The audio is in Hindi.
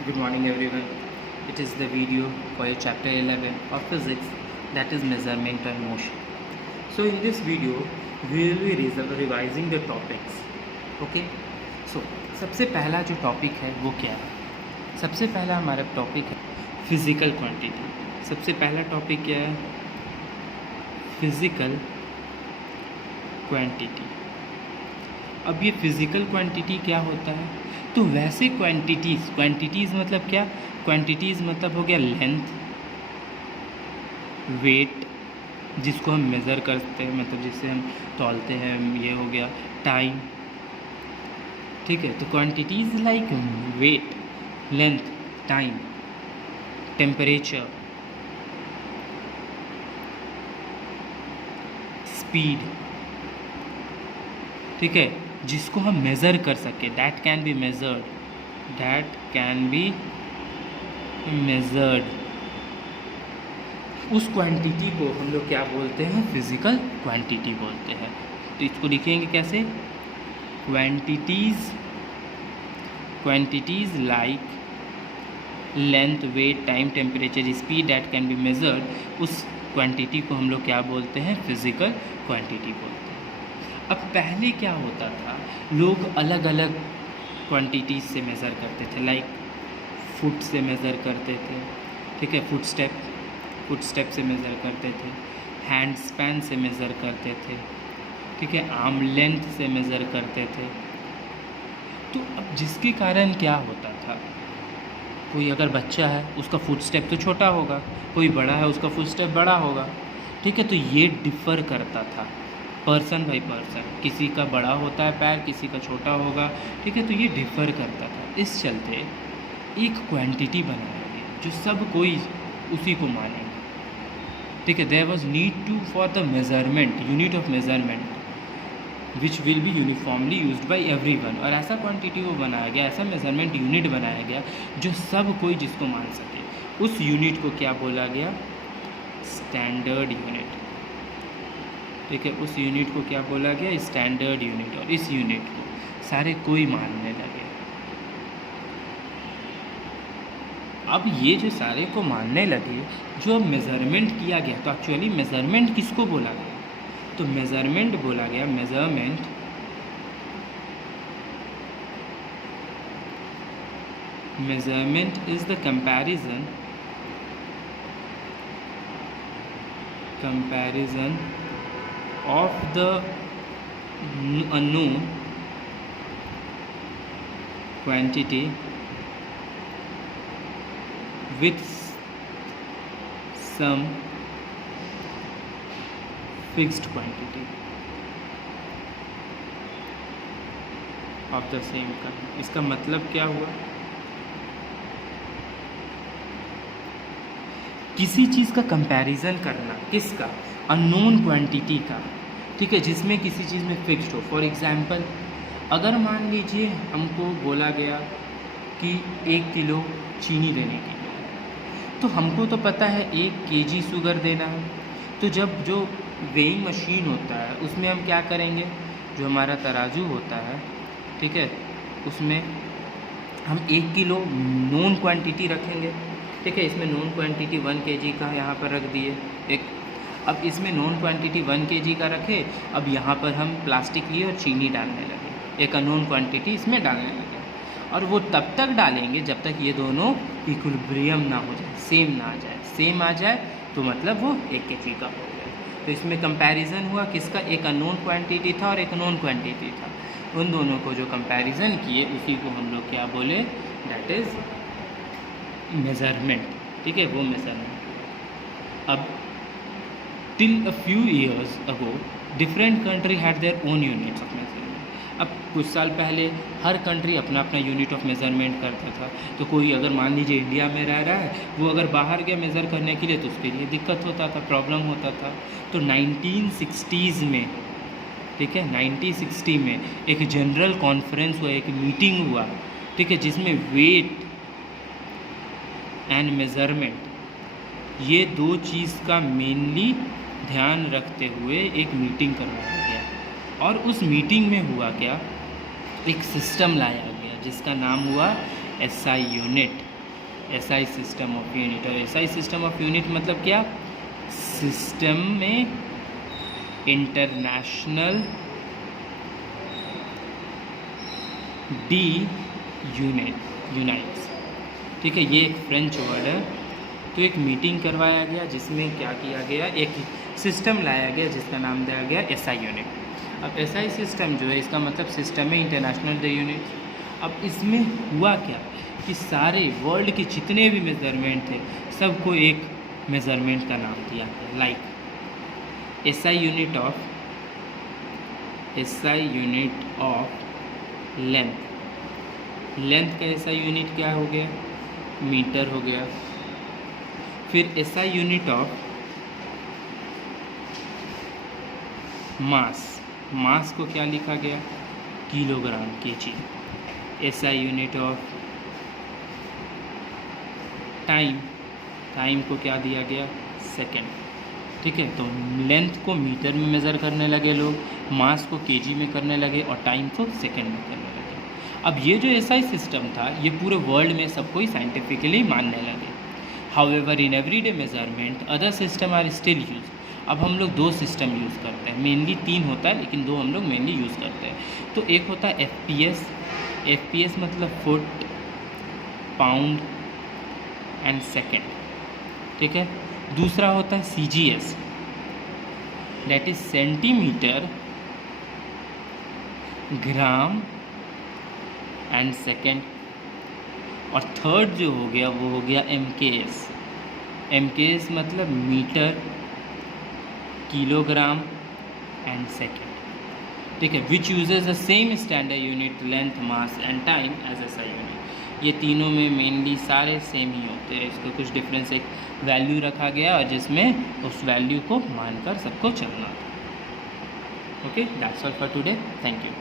Good morning everyone. It is the video for your chapter 11 of physics, that is measurement and motion. So in this video we will be revising the topics. Okay. So सबसे पहला जो टॉपिक है वो क्या है? सबसे पहला हमारा टॉपिक है फिज़िकल क्वांटिटी. सबसे पहला टॉपिक क्या है? Physical quantity. अब ये फिज़िकल क्वांटिटी क्या होता है? तो वैसे क्वांटिटीज़ मतलब क्या? क्वांटिटीज़ मतलब हो गया लेंथ, वेट जिसको हम मेज़र करते हैं, मतलब जिससे हम तौलते हैं, ये हो गया टाइम. ठीक है, तो quantities like weight, length, time, temperature, speed. ठीक है, जिसको हम मेज़र कर सके, दैट कैन बी मेज़र्ड. उस क्वांटिटी को हम लोग क्या बोलते हैं? फिज़िकल क्वांटिटी बोलते हैं. तो इसको लिखेंगे कैसे? Quantities like length, weight, time, temperature, speed that can be measured. उस क्वांटिटी को हम लोग क्या बोलते हैं? फिज़िकल क्वांटिटी बोलते हैं. अब पहले क्या होता था, लोग अलग अलग क्वांटिटीज़ से मेज़र करते थे. लाइक फुट से मेज़र करते थे. ठीक है, फुट स्टेप से मेज़र करते थे. हैंड स्पैन से मेज़र करते थे. ठीक है, आर्म लेंथ से मेज़र करते थे. तो अब जिसके कारण क्या होता था, कोई अगर बच्चा है उसका फुट स्टेप तो छोटा होगा, कोई बड़ा है उसका फुट स्टेप बड़ा होगा. ठीक है, तो ये डिफ़र करता था पर्सन बाई पर्सन. किसी का बड़ा होता है पैर, किसी का छोटा होगा. ठीक है, तो ये डिफ़र करता था. इस चलते एक क्वांटिटी बनाया गया जो सब कोई उसी को मानेगा. ठीक है, there was need to for the measurement, unit of measurement which will be uniformly used by everyone. और ऐसा क्वांटिटी वो बनाया गया, ऐसा मेज़रमेंट यूनिट बनाया गया जो सब कोई जिसको मान सके. उस यूनिट को क्या बोला गया? Standard unit. ठीक है, उस यूनिट को क्या बोला गया? Standard unit. और इस यूनिट को सारे कोई मानने लगे. अब ये जो सारे को मानने लगे, जो मेज़रमेंट किया गया, तो एक्चुअली मेज़रमेंट किसको बोला गया? तो मेज़रमेंट बोला गया, measurement is the comparison of the unknown quantity with some fixed quantity of the same kind. इसका मतलब क्या हुआ? किसी चीज़ का कंपैरिजन करना. किसका? अननोन क्वांटिटी का. ठीक है, जिसमें किसी चीज़ में फिक्स्ड हो. फॉर एग्ज़ाम्पल, अगर मान लीजिए हमको बोला गया कि 1 किलो चीनी देने के लिए, तो हमको तो पता है 1 kg शुगर देना है. तो जब जो वेइंग मशीन होता है उसमें हम क्या करेंगे? जो हमारा तराजू होता है, ठीक है, उसमें हम 1 किलो नोन क्वांटिटी रखेंगे. ठीक है, इसमें नोन क्वांटिटी 1 kg का यहाँ पर रख दिए एक. अब इसमें नोन क्वांटिटी 1 kg का रखे. अब यहाँ पर हम प्लास्टिक लिए और चीनी डालने लगे, एक अननोन क्वांटिटी इसमें डालने लगे. और वो तब तक डालेंगे जब तक ये दोनों इक्विलिब्रियम ना हो जाए, सेम ना आ जाए. सेम आ जाए तो मतलब वो 1 kg का हो गया. तो इसमें कंपैरिजन हुआ किसका? एक अननोन क्वांटिटी था और एक नोन क्वांटिटी था. उन दोनों को जो कंपैरिजन किए उसी को हम लोग क्या बोले? That is measurement. ठीक है, वो मेज़रमेंट. अब till a few years ago different country had their own units of measurement. अब कुछ साल पहले हर कंट्री अपना अपना यूनिट ऑफ मेज़रमेंट करता था. तो कोई अगर मान लीजिए इंडिया में रह रहा है, वो अगर बाहर गया मेज़र करने के लिए तो उसके लिए दिक्कत होता था, प्रॉब्लम होता था. तो 1960s में, ठीक है, 1960 में एक जनरल कॉन्फ्रेंस हुआ, एक मीटिंग हुआ. ठीक है, जिसमें वेट एंड मेज़रमेंट, ये दो चीज़ का मेनली ध्यान रखते हुए एक मीटिंग करवाया गया. और उस मीटिंग में हुआ क्या? एक सिस्टम लाया गया जिसका नाम हुआ SI unit, SI system of unit. और SI सिस्टम ऑफ यूनिट मतलब क्या? सिस्टम में इंटरनेशनल डी यूनाइट्स। ठीक है, ये एक फ्रेंच वर्ड है। तो एक मीटिंग करवाया गया जिसमें क्या किया गया, एक सिस्टम लाया गया जिसका नाम दिया गया SI यूनिट। अब SI सिस्टम जो है इसका मतलब सिस्टम में इंटरनेशनल डी यूनिट। अब इसमें हुआ क्या कि सारे वर्ल्ड के जितने भी मेज़रमेंट थे सबको एक मेज़रमेंट का नाम दिया गया, like SI unit of length का SI यूनिट क्या हो गया? मीटर हो गया। फिर SI यूनिट ऑफ मास को क्या लिखा गया? Kilogram, kg। SI unit of time को क्या दिया गया? सेकेंड। ठीक है, तो लेंथ को मीटर में मेज़र करने लगे लोग, मास को kg में करने लगे और टाइम को सेकेंड में करने लगे। अब ये जो SI सिस्टम था ये पूरे वर्ल्ड में सबको ही साइंटिफिकली मानने लगे। However in everyday measurement other system are still use. अब हम लोग 2 सिस्टम यूज़ करते हैं, मेनली 3 होता है लेकिन 2 हम लोग मेनली यूज़ करते हैं। तो एक होता है FPS मतलब फुट, पाउंड एंड सेकेंड। ठीक है, दूसरा होता है CGS, that is centimetre, gram and second. और थर्ड जो हो गया वो हो गया MKS मतलब मीटर, किलोग्राम एंड सेकेंड। ठीक है, which uses the same standard unit length, mass and time as SI unit. ये तीनों में मेनली सारे सेम ही होते हैं, इसको कुछ डिफरेंस एक वैल्यू रखा गया और जिसमें उस वैल्यू को मानकर सबको चलना था। Okay, that's all for today, thank you.